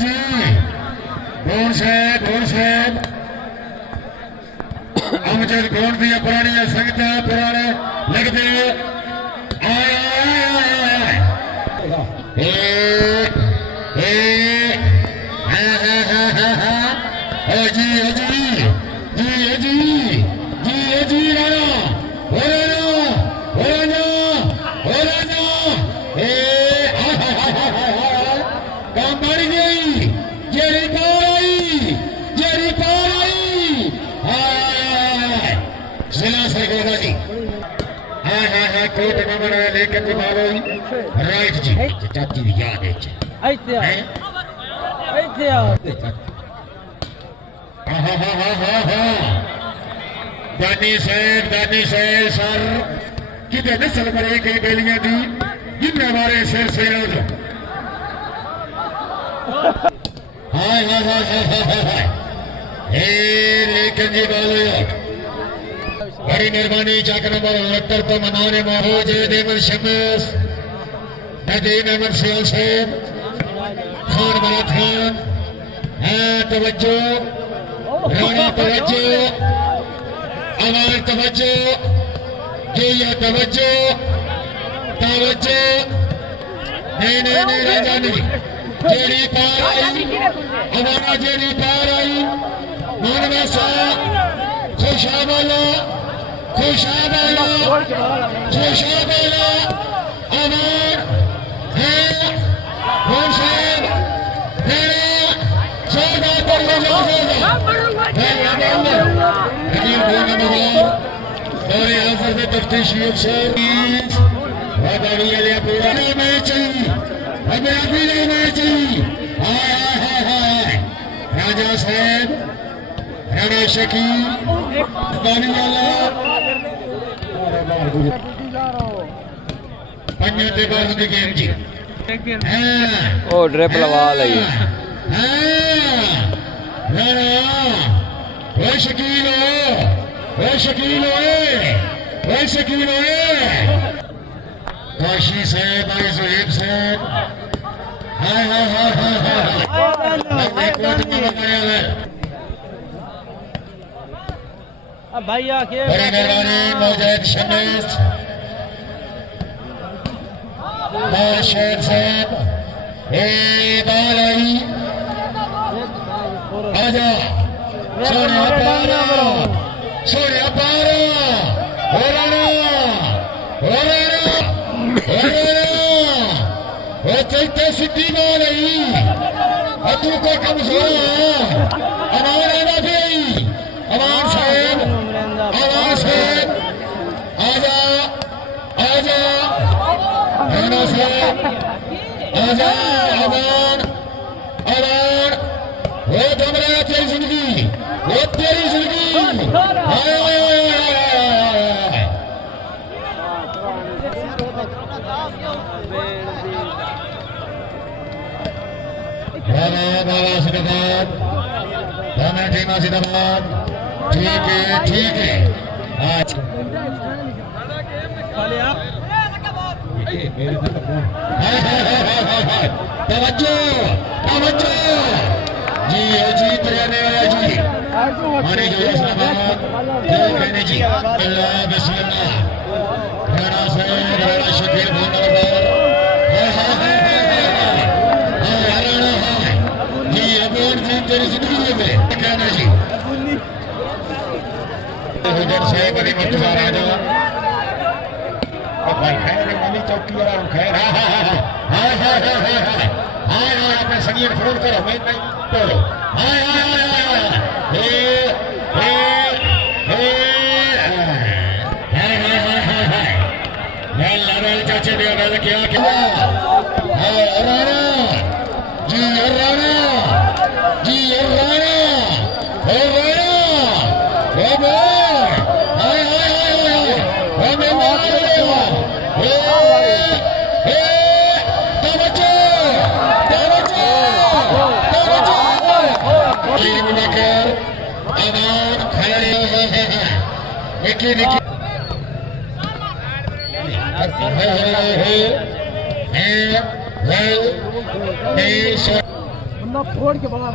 जी कौन साहब अमजद कौन दिया पुरानिया संगत पुराने लगते कोट नंबर लेकर मारो राइट जी चाची भी याद है दानी साहब सर कितने नस्ल पर एक बेलियां दी जिनने हमारे सिर से लेकिन जी बोलो बड़ी मेहरबानी चाक नंबर 69 पर मनाने महफूज देवर शमस नदीम अहमद सियाल साहब खान बरात खान तवज्जो राना तवज्जो अवार तवज्जो गेया तवज्जो नहीं राजा नहीं जेरी पार आई अवारा जेरी पार आई मानवा सा खुशाबाला अमर है तफ्तीशी राजा साहब राणा शकील गेम जी ओ ड्रिप लगा लई शकील काशी साहब आई सुहेब साहब भैया के बड़ी मेहरबानी मौजूद शमीज शेर साहब बाल आई आजा सोनिया पारा चलते सिद्धि बाल आई तू को कमजोर हमारा ना भी अमान साहब आजा राणा साहब आजा अमान वो तुम्हारा तेरी जिंदगी जिंदाबाद ठीक है आज तवज्जो जी जीत रहने वाला जी हमारे जो इस्लामाबाद कहने जी अल्लाह बिस्मिल्लाह राणा साहब राणा शकील जी अबोर जी तेरी जिंदगी में कहना जी हुजर साहब अली मुर्तजा राजा भाई खैर वाली चौकी वाला खैर हाय अपने संगीत फोन करो मैं नहीं बोलो हाय लाल चाचे ने अदा किया राणा जी फोड़ के बाहर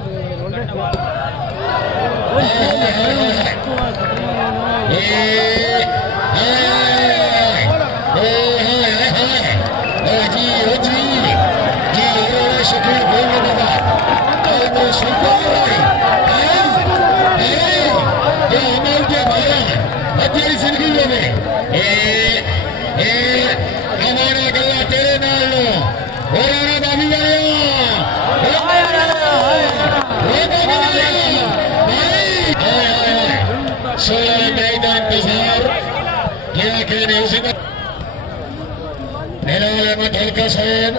Hussein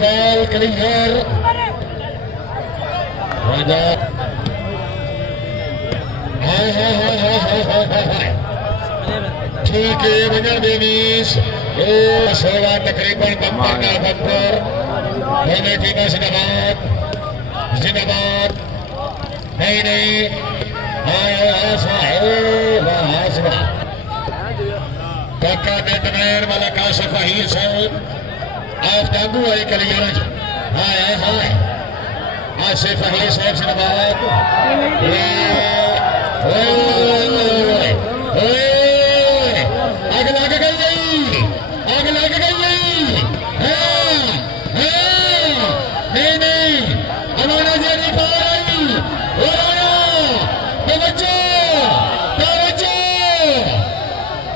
bal clear Raja ठीक है बंजर बेबीस सेवा तकरीबन बंपर का बंपर होने की बस जिंदाबाद नहीं नहीं Kaka Netmer Malakasa Fahil Saud Aftangu ay Kaliyaraj Hai Asif Fahil Saud Sinabad Aag lag gayi nahi Amana jari pai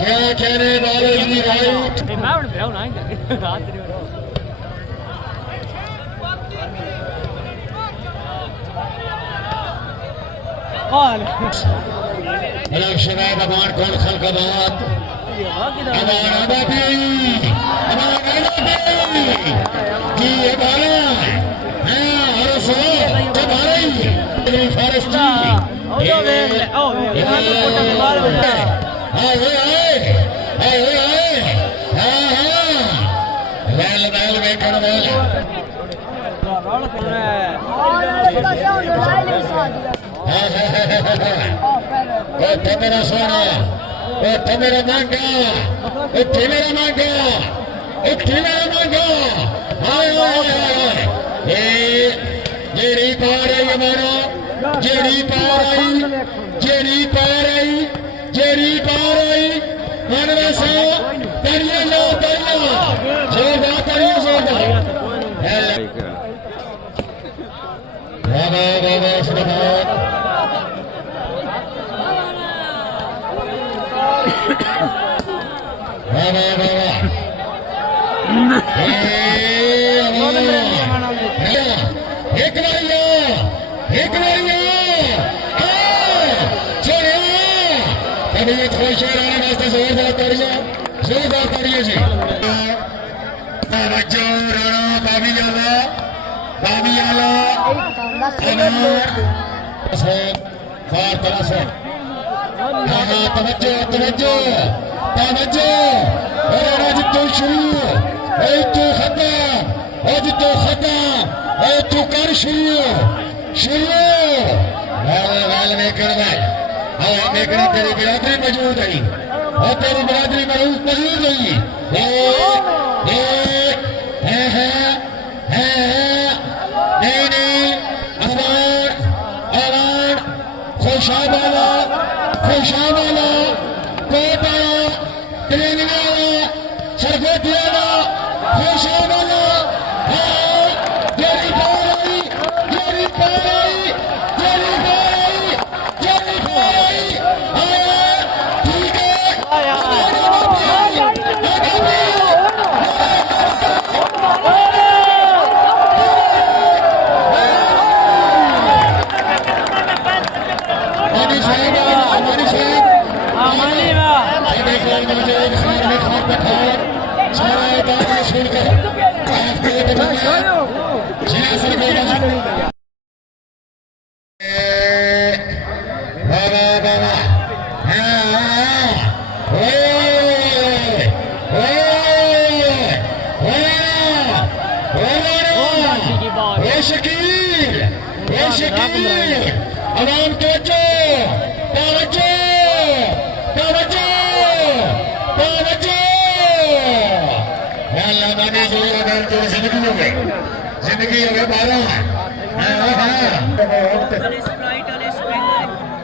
क्या कहने वाले की राइट मतलब शराब अमान कौन खल का बात हमारा बापी कि ये बाला है और सुनो जब आ रही फॉरेस्ट बैल बेकर बैल मेरा सोना मेरा मांगा मेरा मांगा जेड़ी पा रही हमारा जेड़ी पा रही मनवा से तरिया लो जोरदार तरिया जोरदार बाबा सुनाओ बाबा एक अभी ये थोड़ा शेर आने वास्ते जोरदार तरिए जी तवज्जो राणा बाबी आला फार तलाशे तवज्जो राणा जितो शुरू तो खत्म तो कर शुरू वाल में कर देखना तेरी बिरादरी मौजूद है और तेरी बिरादरी मौजूद है नहीं अवान खुशाबाला कोटाला तेलंगाना सरगोटियाला खुशाबाला आवाम तवज्जो अल्लाह माने जो अगर तो जिंदगी हो गई जिंदगी हो गई 12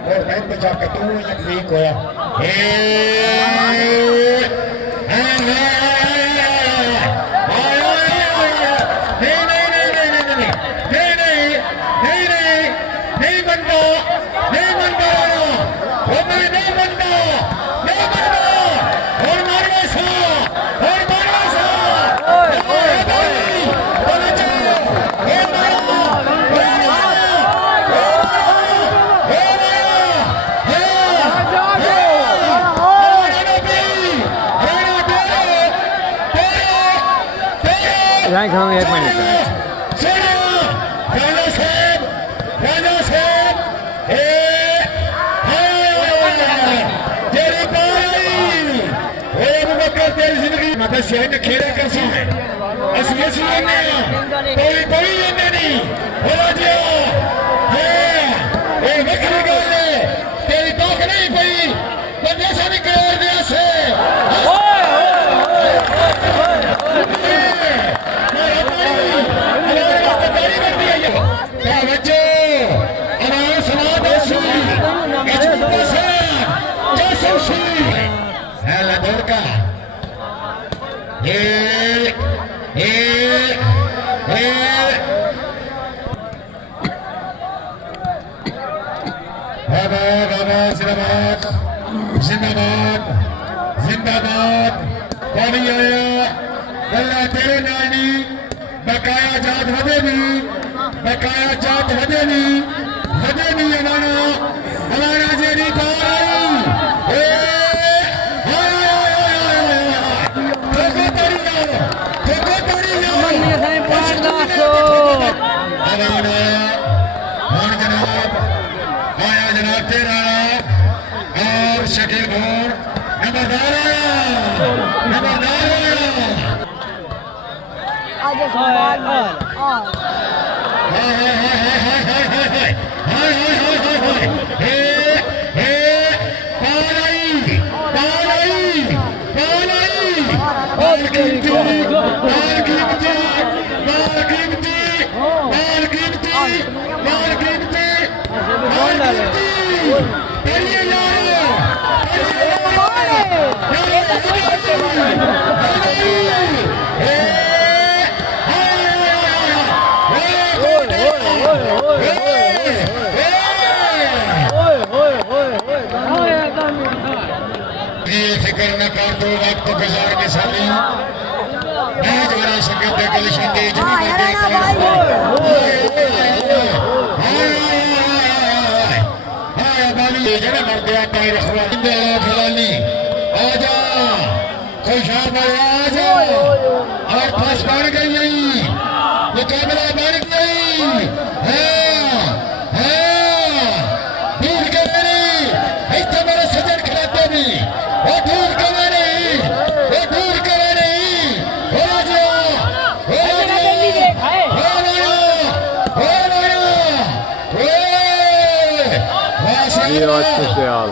और मैं तो जाके तू यकीन होया रैंक हम 1 मिनट जिंदगी खेड़ा कर सो है कोई कोई नहीं बोला जी वक्री गल तेरी तोख नहीं पई बंदे से निकल दिया से जिंदाबाद जिंदाबाद कौन आया गल्ला तेरे नाल नी बकाया जात वधे नी हमारा जेरी पार आया जनाब तेरा और शकील भोर नंबरदार फिक्र न कर दो वक्त गुजार मिसाली मैं जरा संगत गल शंदे जरा मर्द पाई रखवा खिलानी आजा खुशाब आजा और फंस बन गई मुकाबला बन गई दूर के मेरे इतने मेरे सजन खिलाते भी वो दूर के नहीं हो ये अच्छे से यार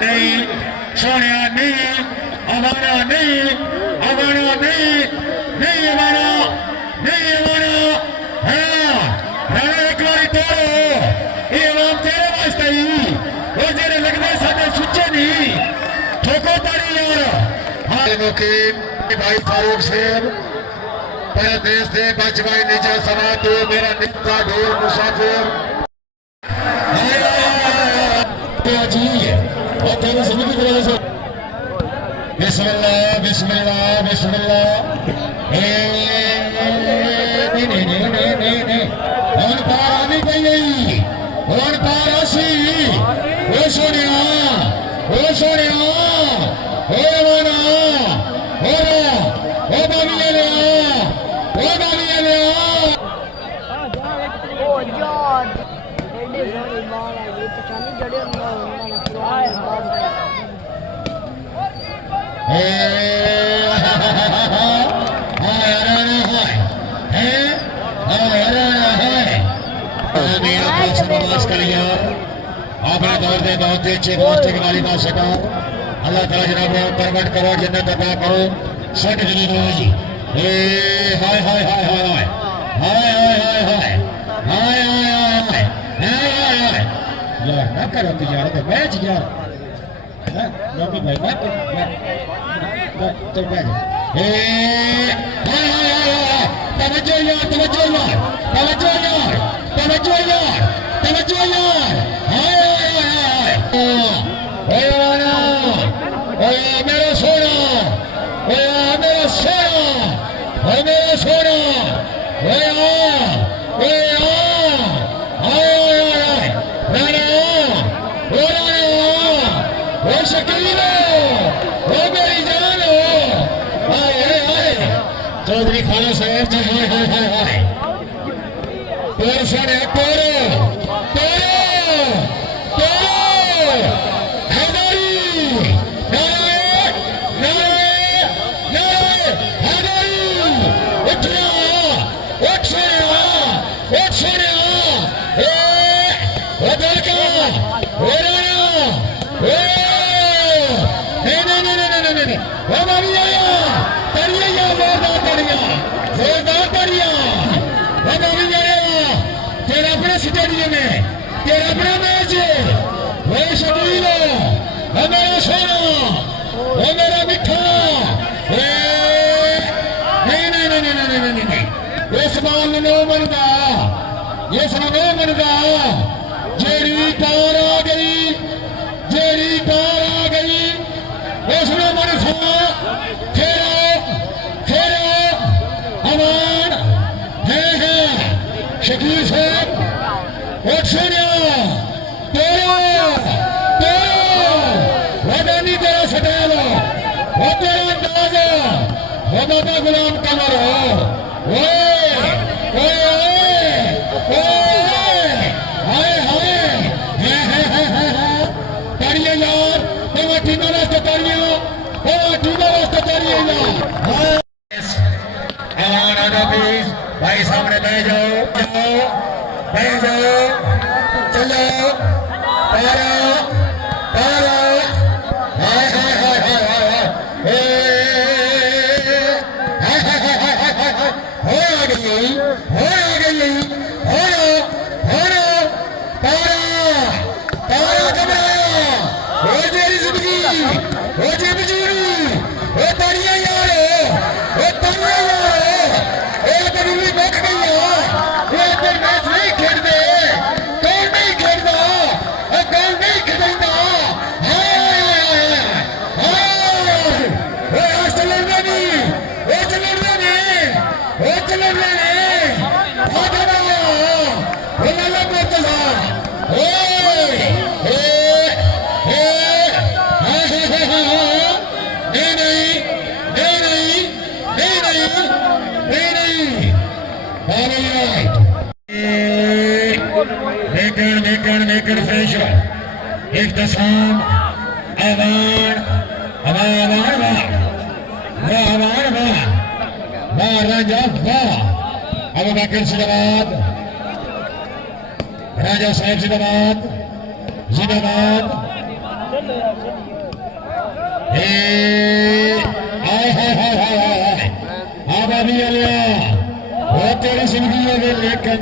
नहीं सोनिया नहीं हमारा नहीं एक बारी तोड़ो ये आवाम तेरे वास्ते ही वो जेरे लगने साडे सुच्चे नहीं ठोको ताड़ी यार मुकीम भाई फारूक साहब पर देश दे बचवाई निजा समा तो मेरा नित्ता ढोल मुसाफिर बिस्मिल्लाह नहीं पार आनी चाहिए ਹੁਣ ਪਾਰ ਅਸੀਂ ਉਹ ਸੋਹਣਿਆ ਓਏ ਮਨਾ ਉਹ ਬਾਬੀ ਲਿਆ Oh God! Ele foi mal ali, tá chamando de olho não, अपना दौर दे बहुत अच्छे दोस्त वाली का सरकार अल्लाह ताला जनाब परवट करो जन्नत अता करो सट जली रोज हाय हाय हाय हाय हाय हाय हाय हाय हाय हाय हाय हाय यार ना करो तो यार तो बैठ यार नबी भाई बैठ तो बैठ हाय हाय हाय तवज्जो यार तवज्जो यार तवज्जो यार तवज्जो यार तवज्जो यार हाय मेरा सोना मेरा सोना मेरा सोना मेरी जान चौधरी खाना साहब पेड़ सोने तेरा अपना स्टेडियम है तेरा अपना मैच है वही शकील है मेरा सोना वो मेरा मिठा नहीं नहीं नहीं नहीं नहीं नहीं नहीं इस बाल नहीं बनता ये सब नहीं बनता जेरी कार आ गई उसमें मनसा फेरा अमान है शकील साहब उठ सुनिया वदानी तेरा सटालो वो तेरा अंदाजा वो बाबा गुलाम कमर हो ताड़ियां यार वो टीमों वास्ते ताड़ियां यार भाई सामने बैठ जाओ चलो लेकिन फ्रेश एक दसाम राजा वाह अब बाकी जिंदाबाद राजा साहब जिंदाबाद अब अभी वो तेरी जिंदगी में लेकर